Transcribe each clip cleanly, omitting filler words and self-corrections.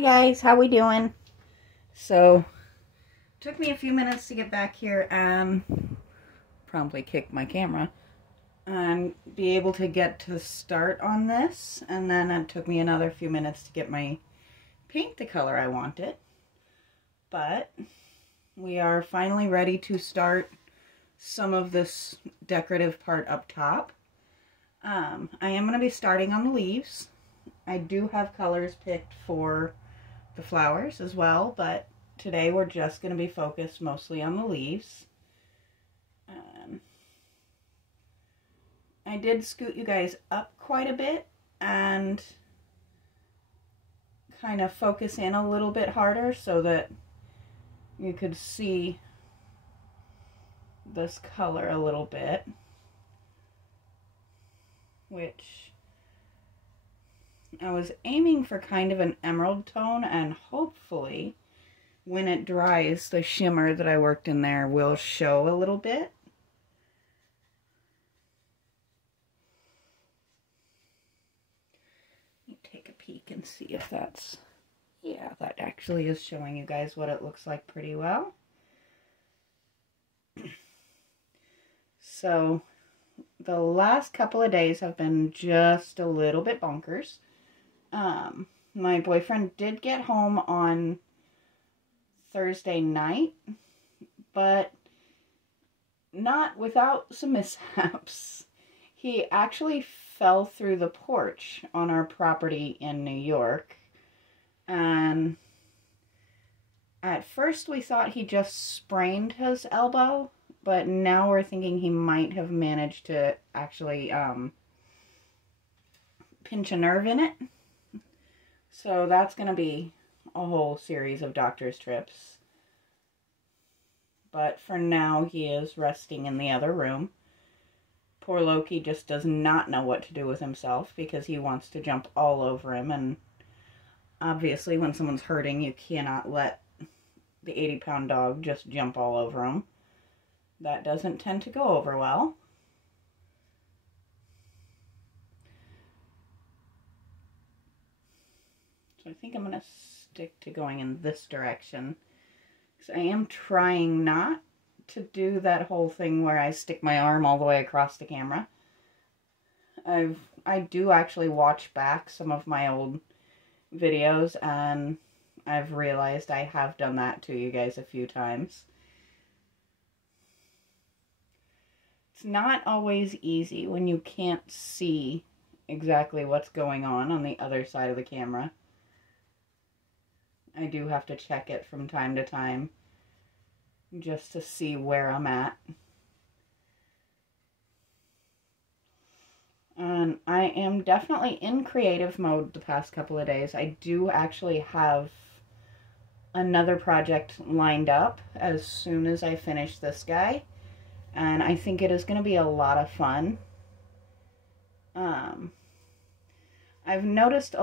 Hi guys, how we doing? So, took me a few minutes to get back here and promptly kick my camera and be able to get to start on this, and then it took me another few minutes to get my paint the color I wanted. But we are finally ready to start some of this decorative part up top. I am going to be starting on the leaves. I do have colors picked for the flowers as well, but today we're just going to be focused mostly on the leaves. I did scoot you guys up quite a bit and kind of focus in a little bit harder so that you could see this color a little bit, which I was aiming for kind of an emerald tone, and hopefully when it dries the shimmer that I worked in there will show a little bit. Let me take a peek and see if that's, yeah, that actually is showing you guys what it looks like pretty well. So the last couple of days have been just a little bit bonkers. My boyfriend did get home on Thursday night, but not without some mishaps. He actually fell through the porch on our property in New York, and at first we thought he just sprained his elbow, but now we're thinking he might have managed to actually pinch a nerve in it. So that's going to be a whole series of doctor's trips. But for now, he is resting in the other room. Poor Loki just does not know what to do with himself because he wants to jump all over him. And obviously, when someone's hurting, you cannot let the 80-pound dog just jump all over him. That doesn't tend to go over well. So I think I'm going to stick to going in this direction, because I am trying not to do that whole thing where I stick my arm all the way across the camera. I do actually watch back some of my old videos, and I've realized I have done that to you guys a few times. It's not always easy when you can't see exactly what's going on the other side of the camera. I do have to check it from time to time just to see where I'm at. And I am definitely in creative mode the past couple of days. I do actually have another project lined up as soon as I finish this guy, and I think it is going to be a lot of fun. I've noticed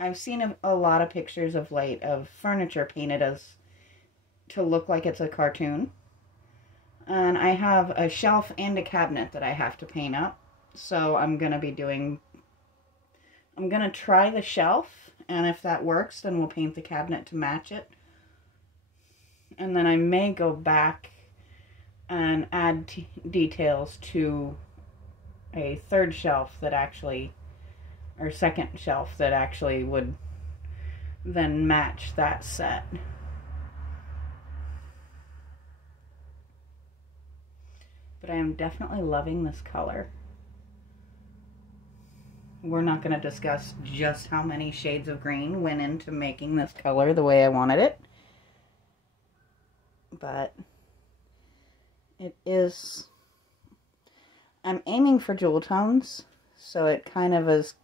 I've seen a lot of pictures of late of furniture painted as to look like it's a cartoon. And I have a shelf and a cabinet that I have to paint up. So I'm going to try the shelf, and if that works, then we'll paint the cabinet to match it. And then I may go back and add details to a third shelf that actually, or second shelf that actually would then match that set. But I am definitely loving this color. We're not going to discuss just how many shades of green went into making this color the way I wanted it. But it is, I'm aiming for jewel tones, so it kind of is,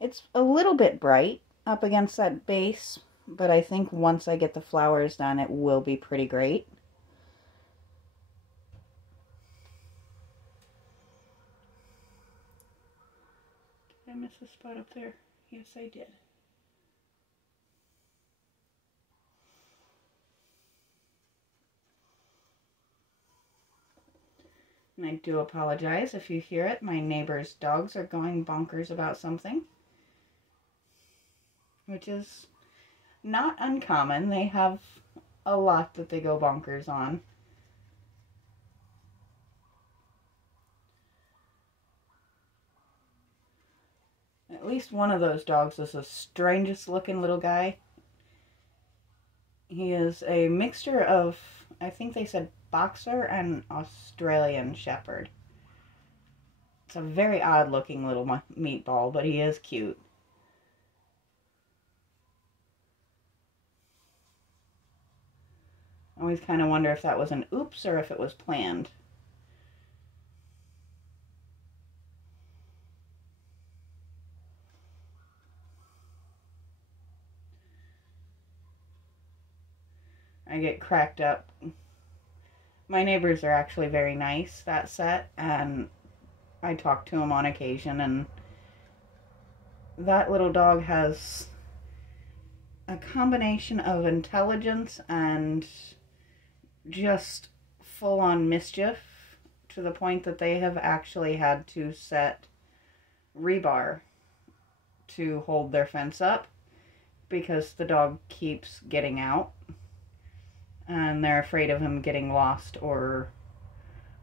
it's a little bit bright up against that base, but I think once I get the flowers done, it will be pretty great. Did I miss a spot up there? Yes, I did. And I do apologize if you hear it. My neighbor's dogs are going bonkers about something. which is not uncommon. They have a lot that they go bonkers on. At least one of those dogs is the strangest looking little guy. He is a mixture of, I think they said boxer and Australian shepherd. It's a very odd looking little meatball, but he is cute. I always kind of wonder if that was an oops or if it was planned. I get cracked up. My neighbors are actually very nice, that set, and I talk to them on occasion, and that little dog has a combination of intelligence and just full-on mischief, to the point that they have actually had to set rebar to hold their fence up because the dog keeps getting out. And they're afraid of him getting lost or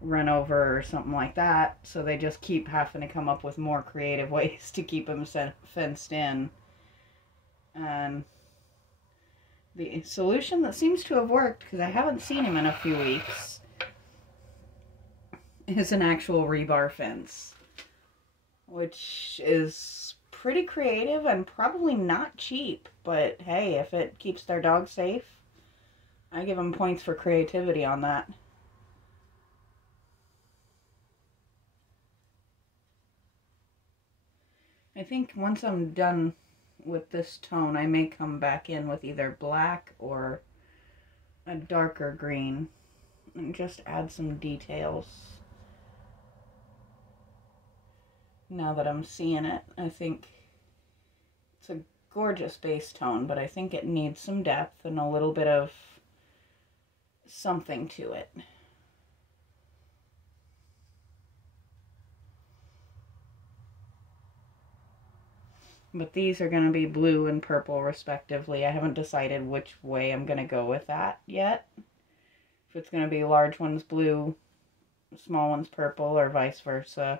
run over or something like that. So they just keep having to come up with more creative ways to keep him fenced in. And the solution that seems to have worked, because I haven't seen him in a few weeks, is an actual rebar fence. Which is pretty creative and probably not cheap. But hey, if it keeps their dog safe, I give them points for creativity on that. I think once I'm done with this tone, I may come back in with either black or a darker green and just add some details. Now that I'm seeing it, I think it's a gorgeous base tone, but I think it needs some depth and a little bit of something to it. But these are going to be blue and purple respectively. I haven't decided which way I'm going to go with that yet. If it's going to be large ones blue, small ones purple, or vice versa.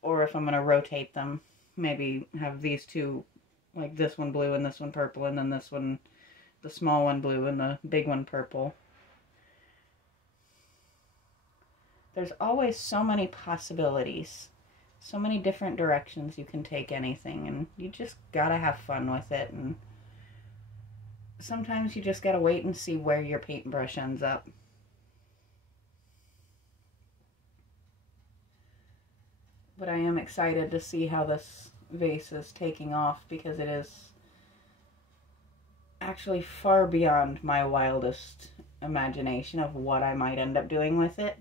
Or if I'm going to rotate them. Maybe have these two, like this one blue and this one purple, and then this one, the small one blue and the big one purple. There's always so many possibilities, so many different directions you can take anything, and you just gotta have fun with it, and sometimes you just gotta wait and see where your paintbrush ends up. But I am excited to see how this vase is taking off, because it is actually far beyond my wildest imagination of what I might end up doing with it.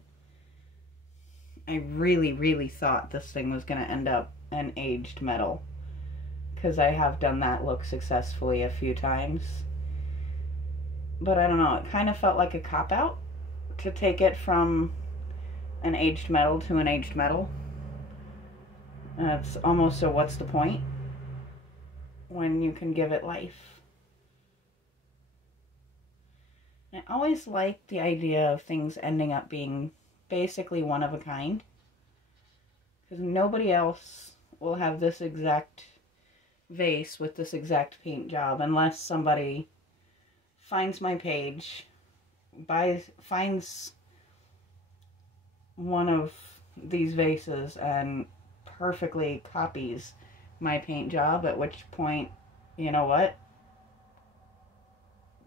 I really, really thought this thing was going to end up an aged metal, because I have done that look successfully a few times. But I don't know, it kind of felt like a cop-out to take it from an aged metal to an aged metal. It's almost a what's the point when you can give it life. I always liked the idea of things ending up being basically one of a kind, because nobody else will have this exact vase with this exact paint job unless somebody finds my page, finds one of these vases and perfectly copies my paint job, at which point, you know what,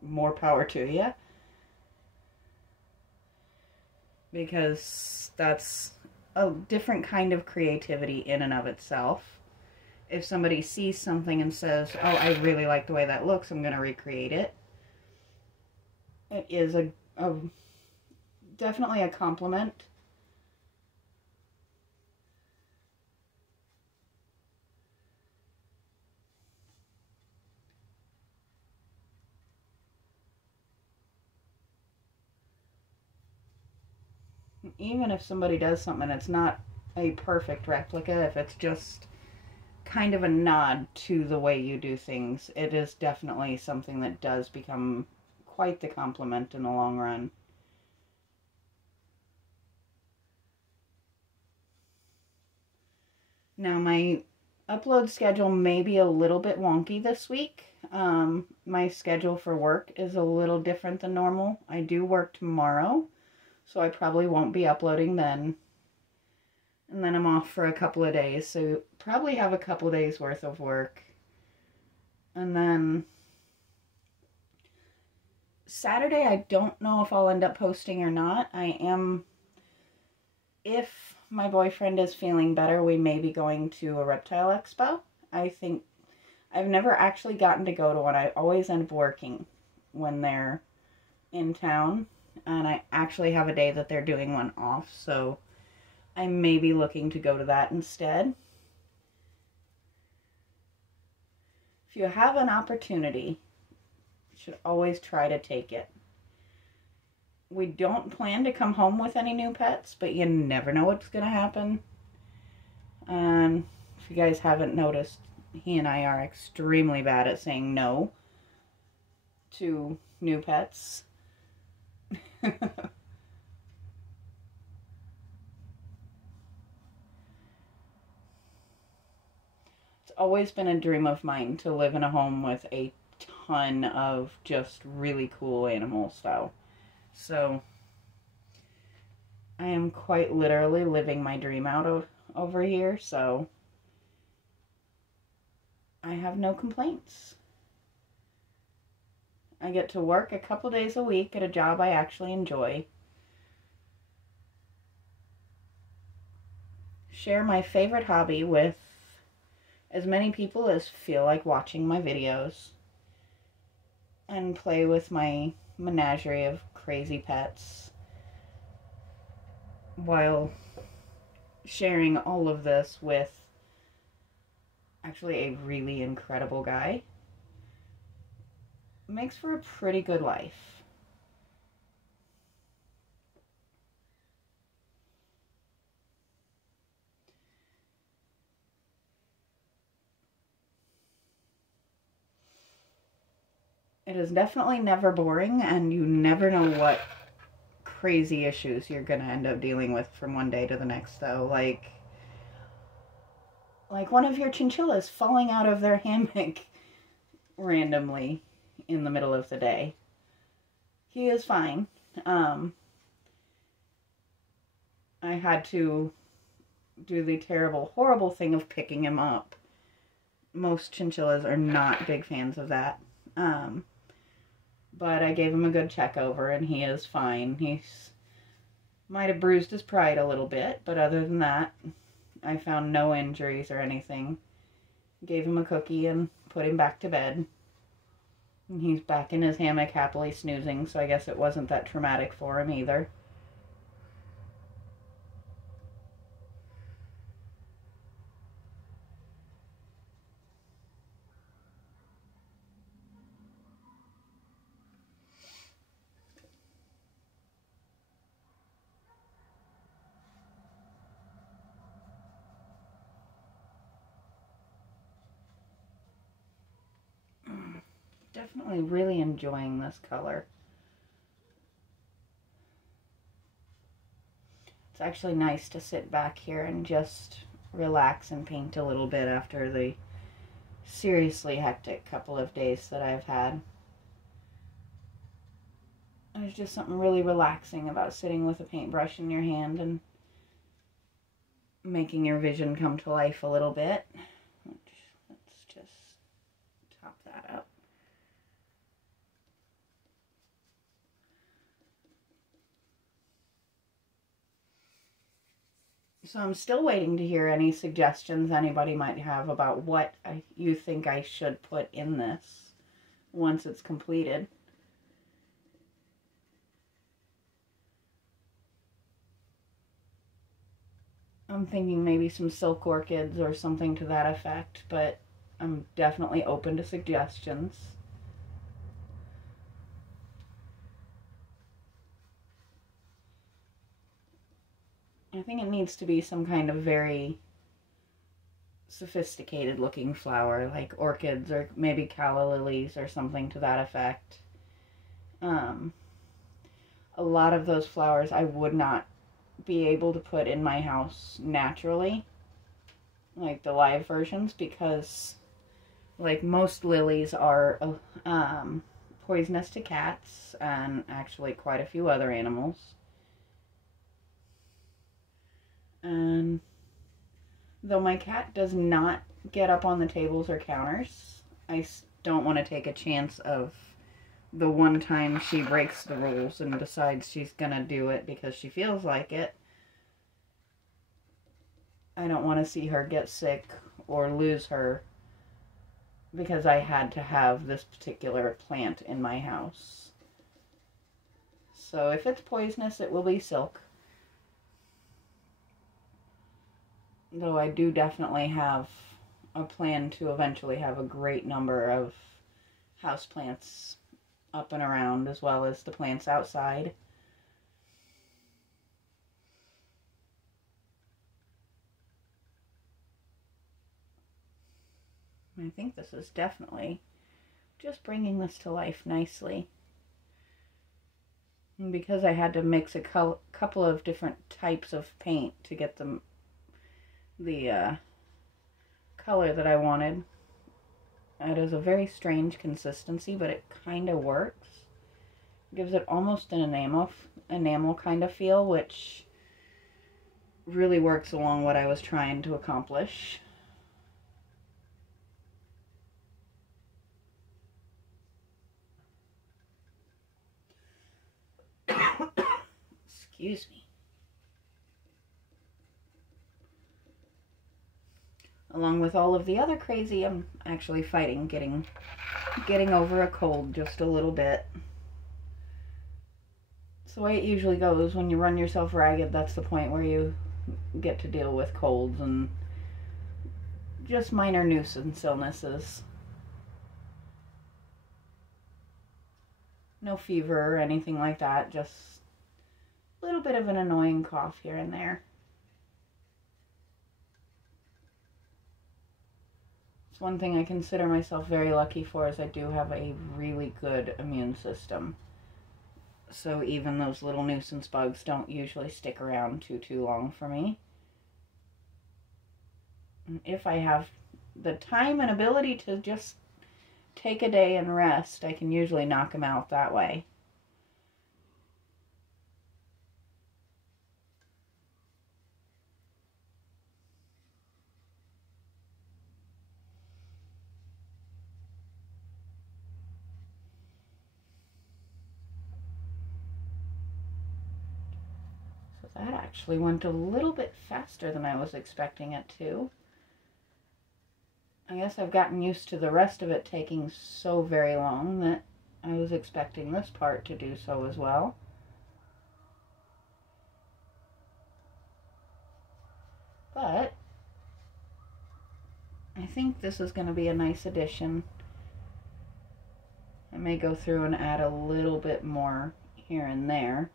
more power to you. Because that's a different kind of creativity in and of itself. If somebody sees something and says, oh, I really like the way that looks, I'm going to recreate it. It is definitely a compliment. Even if somebody does something, it's not a perfect replica. If it's just kind of a nod to the way you do things. It is definitely something that does become quite the compliment in the long run. Now my upload schedule may be a little bit wonky this week. My schedule for work is a little different than normal. I do work tomorrow, so I probably won't be uploading then. And then I'm off for a couple of days, so probably have a couple of days worth of work. And then Saturday, I don't know if I'll end up posting or not. If my boyfriend is feeling better, we may be going to a reptile expo. I think I've never actually gotten to go to one. I always end up working when they're in town, and I actually have a day that they're doing one off, so I may be looking to go to that instead. If you have an opportunity, you should always try to take it. We don't plan to come home with any new pets, but you never know what's going to happen. And if you guys haven't noticed, he and I are extremely bad at saying no to new pets. It's always been a dream of mine to live in a home with a ton of just really cool animals, though. So I am quite literally living my dream out over here, so I have no complaints. I get to work a couple days a week at a job I actually enjoy. Share my favorite hobby with as many people as feel like watching my videos. And play with my menagerie of crazy pets. While sharing all of this with actually a really incredible guy. Makes for a pretty good life. It is definitely never boring, and you never know what crazy issues you're gonna end up dealing with from one day to the next, though. Like one of your chinchillas falling out of their hammock randomly in the middle of the day. He is fine. I had to do the terrible, horrible thing of picking him up. Most chinchillas are not big fans of that. But I gave him a good check over, and he is fine. He's might have bruised his pride a little bit, but other than that, I found no injuries or anything. Gave him a cookie and put him back to bed. And he's back in his hammock happily snoozing, so I guess it wasn't that traumatic for him either. Definitely really enjoying this color. It's actually nice to sit back here and just relax and paint a little bit after the seriously hectic couple of days that I've had. There's just something really relaxing about sitting with a paintbrush in your hand and making your vision come to life a little bit. Let's just top that up. So I'm still waiting to hear any suggestions anybody might have about what you think I should put in this once it's completed. I'm thinking maybe some silk orchids or something to that effect, but I'm definitely open to suggestions. I think it needs to be some kind of very sophisticated looking flower like orchids or maybe calla lilies or something to that effect. A lot of those flowers I would not be able to put in my house naturally, like the live versions, because like most lilies are poisonous to cats and actually quite a few other animals. And though my cat does not get up on the tables or counters, I don't want to take a chance of the one time she breaks the rules and decides she's gonna do it because she feels like it. I don't want to see her get sick or lose her because I had to have this particular plant in my house. So if it's poisonous, it will be silk. Though I do definitely have a plan to eventually have a great number of houseplants up and around, as well as the plants outside. I think this is definitely just bringing this to life nicely. And because I had to mix a couple of different types of paint to get the color that I wanted, it is a very strange consistency, but it kind of works. It gives it almost an enamel kind of feel, which really works along what I was trying to accomplish. Excuse me. Along with all of the other crazy, I'm actually fighting getting over a cold just a little bit. It's the way it usually goes when you run yourself ragged. That's the point where you get to deal with colds and just minor nuisance illnesses. No fever or anything like that, just a little bit of an annoying cough here and there. It's one thing I consider myself very lucky for is I do have a really good immune system. So even those little nuisance bugs don't usually stick around too long for me. And if I have the time and ability to just take a day and rest, I can usually knock them out that way. So that actually went a little bit faster than I was expecting it to. I guess I've gotten used to the rest of it taking so very long that I was expecting this part to do so as well. But I think this is going to be a nice addition. I may go through and add a little bit more here and there.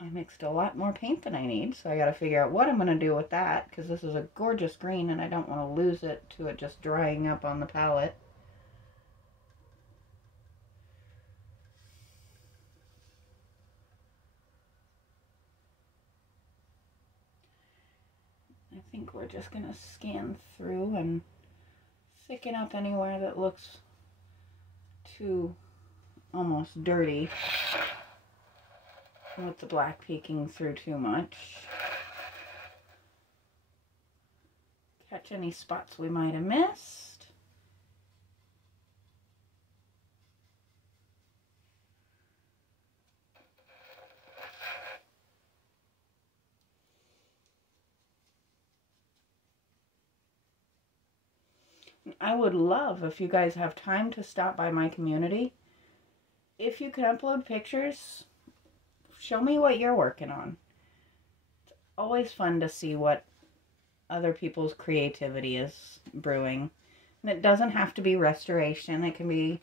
I mixed a lot more paint than I need, so I got to figure out what I'm going to do with that, because this is a gorgeous green and I don't want to lose it to it just drying up on the palette. I think we're just going to scan through and thicken up anywhere that looks too almost dirty with the black peeking through too much. Catch any spots we might have missed. I would love if you guys have time to stop by my community. If you can upload pictures, show me what you're working on. It's always fun to see what other people's creativity is brewing. And it doesn't have to be restoration. It can be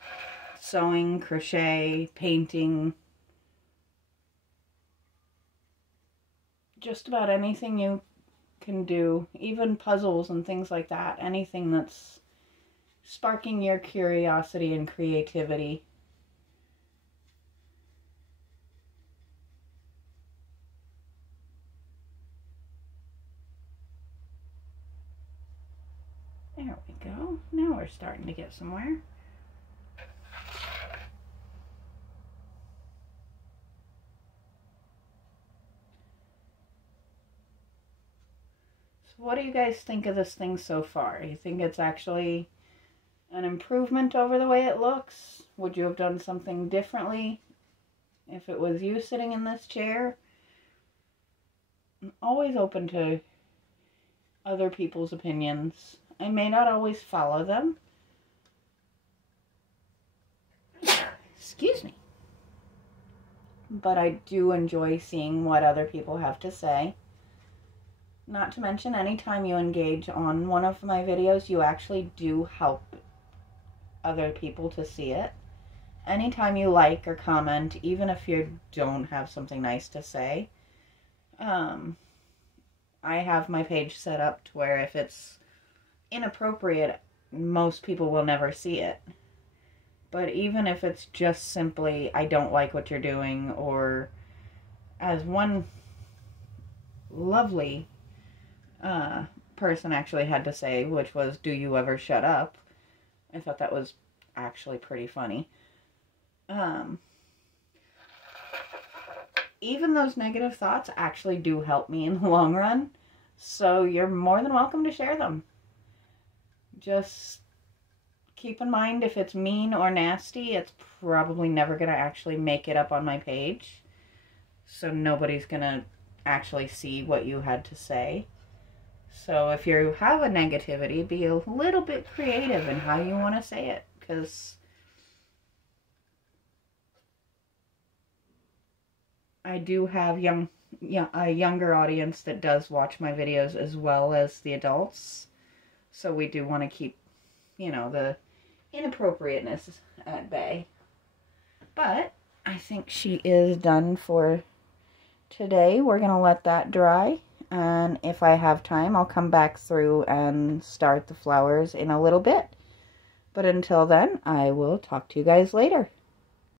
sewing, crochet, painting. Just about anything you can do, even puzzles and things like that. Anything that's sparking your curiosity and creativity. There we go. Now we're starting to get somewhere. So what do you guys think of this thing so far? You think it's actually an improvement over the way it looks? Would you have done something differently if it was you sitting in this chair? I'm always open to other people's opinions. I may not always follow them. Excuse me. But I do enjoy seeing what other people have to say. Not to mention, anytime you engage on one of my videos, you actually do help other people to see it. Anytime you like or comment, even if you don't have something nice to say, I have my page set up to where if it's inappropriate, most people will never see it. But even if it's just simply, I don't like what you're doing, or as one lovely person actually had to say, which was, "Do you ever shut up?" I thought that was actually pretty funny. Even those negative thoughts actually do help me in the long run, so you're more than welcome to share them. Just keep in mind, if it's mean or nasty, it's probably never going to actually make it up on my page, so nobody's going to actually see what you had to say. So if you have a negativity, be a little bit creative in how you want to say it, because I do have a younger audience that does watch my videos as well as the adults. So we do want to keep, the inappropriateness at bay. But I think she is done for today. We're going to let that dry. And if I have time, I'll come back through and start the flowers in a little bit. But until then, I will talk to you guys later.